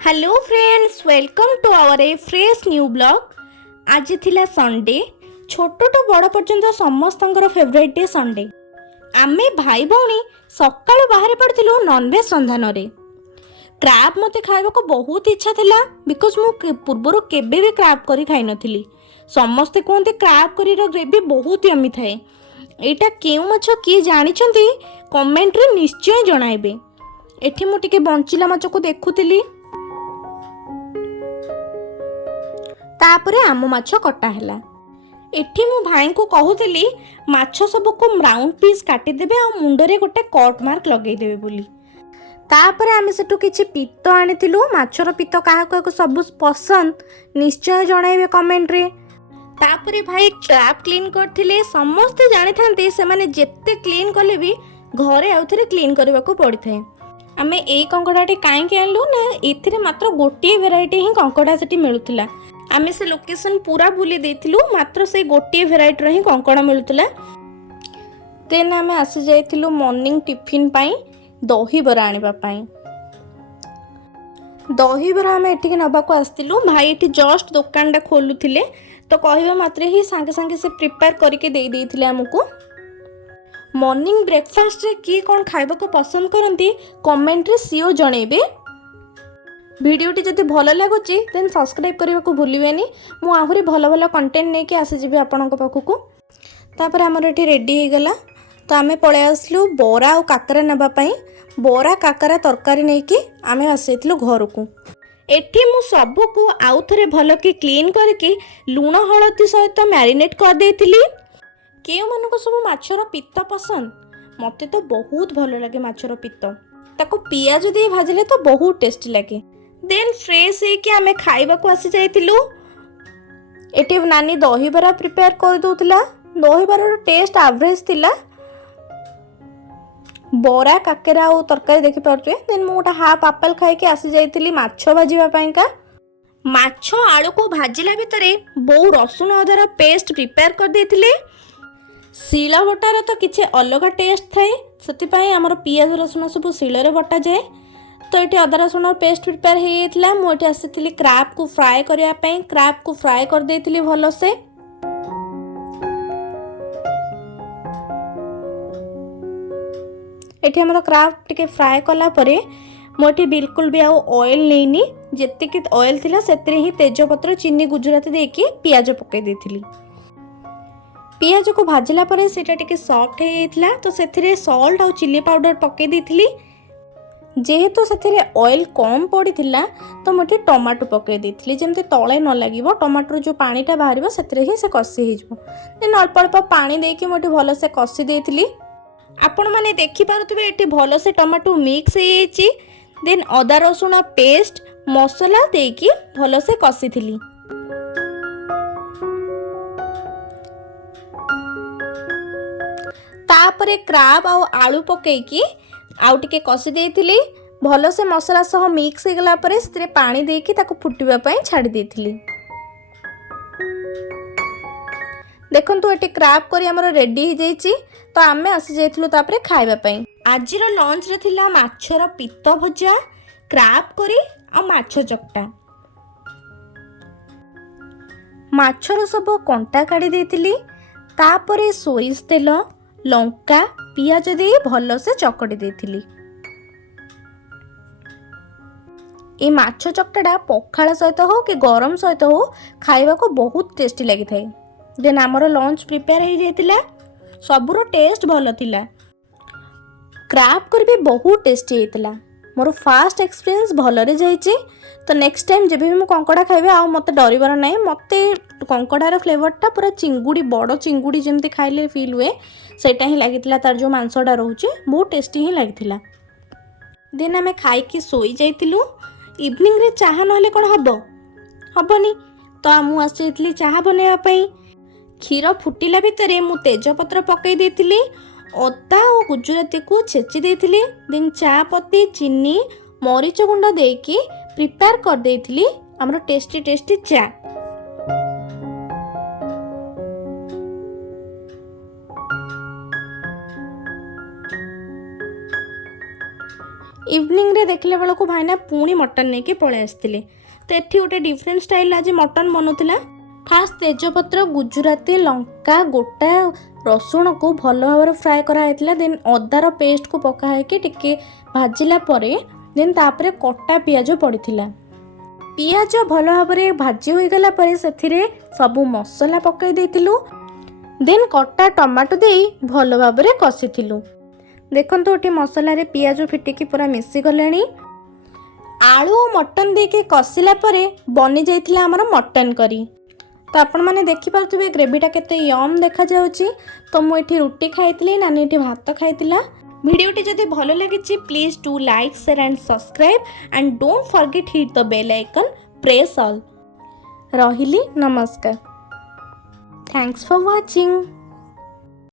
Hello friends, welcome to our a fresh new blog. आज थिला Sunday, छोट to बड़ पर्यंत समस्त फेवरेट डे संडे। आमे भाई भौणी सकाळु बाहर पड़िलु नॉनवेज सन्धान रे। क्रैब मते खाइबा को बहुत इच्छा थिला बिकॉज मु पूर्वरु केबे भी क्रैब करी खाइ नथिली। समस्ते कहते क्रैब करी रो ग्रेवी बहुत यमी थाए। एटा केउ माछ किए जानिछंती कमेंट रे निश्चय जणाइबे। एठी मु टिके बंचिला माछ को देखुतिली, तापरे आम माछ कटा हैला। एठी मु भाई को कहूली माछ सब को राउंड पीस काटिदेबे आ मुंडरे गोटे कट मार्क लगे देबे बोली। तापरे आमे सेटू किछि पित्त आनिथिलु। माछर पित्त काहा को सब पसंद निश्चय जणाइबे कमेंट रे। तापरे भाई क्रैब क्लीन करथिले। समस्ते जानि थांते से माने जेते क्लीन कले भी घरे आउथरे क्लीन करबा को पड़ी थाए। आमे एई कंकड़ाटी काहे के आनलु ना एथिरे मात्र गोटे वेराइटी ही कंकड़ा सेठी मिलुथिला। आमे से लोकेशन पूरा बुली देथिलु, मात्र से गोटे वेराइटी रे ही कंकड़ा मिलुथिला। देन आमे आसी जाइथिलु मॉर्निंग टिफिन पाई दही बरा आनिबा पाई। दही बरा आमे एठी के नबा को आस्तिलु। भाई एठी जस्ट दुकानटा खोलुथिले तो कहबा मात्र ही सांगे सांगे से प्रिपेयर करके देई देथिले हमकु। मॉर्निंग ब्रेकफास्ट रे की कोन खाइबा को पसंद करंती कमेंट रे सियो जणेबे। भिडियोटी जदि भल लगुच देन सब्सक्राइब करने को भूलिबेनी। मु आहुरी भल भल कंटेंट नहीं कि आसीजी आपनक पाखकु। तापर हमर एठी रेडी हो गला तो आमे पळे आसलु बरा और काकरा नबा पई। बरा काकरा तरकारी नहीं कि आमे आसीथिलु घर को। एठी मु सब को आउ थरे भल कि क्लीन करके लूण हळदी सहित मैरिनेट कर देथिली। केउ मानको सब माछर पित्त पसंद, मते तो बहुत भल लगे माछर पित्त। ताको पियाज दे भाजिले तो बहुत टेस्टी लगे। देन फ्रेश है कि आमे खाइबा को आसी जाइतिलु। एटी नानी दही बरा प्रिपेयर कर दोतला। दही बरार टेस्ट एवरेज थिला। बरा काकेरा और तरकारी देखि पारछे। देन मु गोटा हाफ एप्पल खाइ के आसी जाइतिली माछ भाजीबा पाइका। माछ आलू को भाजिला भितरे बहु रसुन अदार पेस्ट प्रिपेयर कर देथिले। शिला बटार तो किछि अलग टेस्ट थाए, सेति आमर पियाज रसुन सब शिलरे बटा जाए। तो ये अदा रसुण पेस्ट प्रिपेयर हो जाता। मुझे आसी क्रैब को फ्राए करने। क्रैब को फ्राए कर देती भल से। ये आम क्रैब टिके फ्राए कला परे मुझे बिल्कुल भी ऑयल नहीं जी ऑयल थिला सेतिरे ही तेजपत्र चीनी गुजराती देकी पियाज पकई देथिली। पियाज को भाजिला परे सेटा टिके सॉफ्ट हो जाता तो सेथिरे सॉल्ट और चिली पाउडर पकई देथिली। जेहेतु से ऑयल कम पड़ी तो मुझे टमाटो पकई देथिली जमते तले न लगिवो। टमाटर जो पानीटा बाहर से ही कषि हो। देन अल्प अल्प पानी देके मुझे भल से कषि देथिली। आपण माने देखि पारुथिबे एठी भल से टमाटो मिक्स हो जाइछि। देन अदा रसुण पेस्ट मसला देकी भल से कषिथिली। तापरे क्रैब आ आलू पकेकी आउ टिके कषि देथिली। भल से मसला सह मिक्स हो गला परे सेतिरे पानी देकी ताको फुटिबा पई छाडी देथिली। देखंतु एटी क्रैब करी हमर रेडी हो जाइछि। तो आमे आसी जाइथिलु तापरे खाइबा पई। आजिर लंच रे थिला माछर पित्त भजा, क्रैब करी आ माछ चकटा। माछर सब कंटा काढी देथिली। तापरे सोरिष तेल लंका पियाज दे भल से चकड़ी देथिली। ए माछ चकटाटा पखाळ सहित हो कि गरम सहित हो खाइबा को बहुत टेस्टी लगी थाए। देन आमर लंच प्रिपेयर हो जाइतिला। सबुर टेस्ट भल थिला। क्रैब कर भी बहुत टेस्टी होइतिला। मोर फास्ट एक्सपीरियंस भलरे जाइछि। तो नेक्स्ट टाइम जब भी मु कंकड़ा खाइबे आ मते डरिबार नाही। मते कंकड़ार फ्लेवरटा पूरा चिंगुड़ी बड़ चिंगुड़ी जमती खाइले फील हुए सेटा ही लागितिला। तार जो मांसटा रहउछि बहुत टेस्टी ही लागितिला। देन आमे खाइकी सोई जाइतिलु। इवनिंग रे चाहा नहले कोन हबनी तो मु आसी जाइतिली चाहा बनेबा पई। क्षीर फुटिला भितरे मु तेजपत्र पकई देतिली। अदा और गुजराती को छेची देतिली। देन चा पत्ती चीनी मरीच गुंड देकी प्रिपेयर कर देतिली हमर टेस्टी टेस्टी चा। इवनिंग रे देखला बेलू भाईना पुणी मटन नहीं पलि आसते। तो ये गोटे डिफरेंट स्टाइल आज मटन बनूला। फास्ट तेजपत्र गुजराती लंका गोटा रसुण को भल भाव फ्राए कराइला। देन अदार पेस्ट को पकाई टिके भाजिला परे देन तापरे कटा पियाज पड़ता। पियाज भल भाव भाजी हो गला परे से सबू मसला पकई देथिलु। देन कटा टमाटो दे भल भाव कषिथिलु। देखंतु एटी मसला रे पियाज फिटिकी पूरा मिसी गलानी। आलू और मटन देके कषिला परे बनी जाइथिला हमर मटन करी। तो आपण मैंने देखिपे ग्रेवीटा केते यम देखा जाउची। तो मुझे रुटी खाई नानी ये भात खाईला। वीडियोटी जदि भल लगी please do like share and subscribe and don't forget hit the bell icon press all. रहिली नमस्कार। Thanks for watching.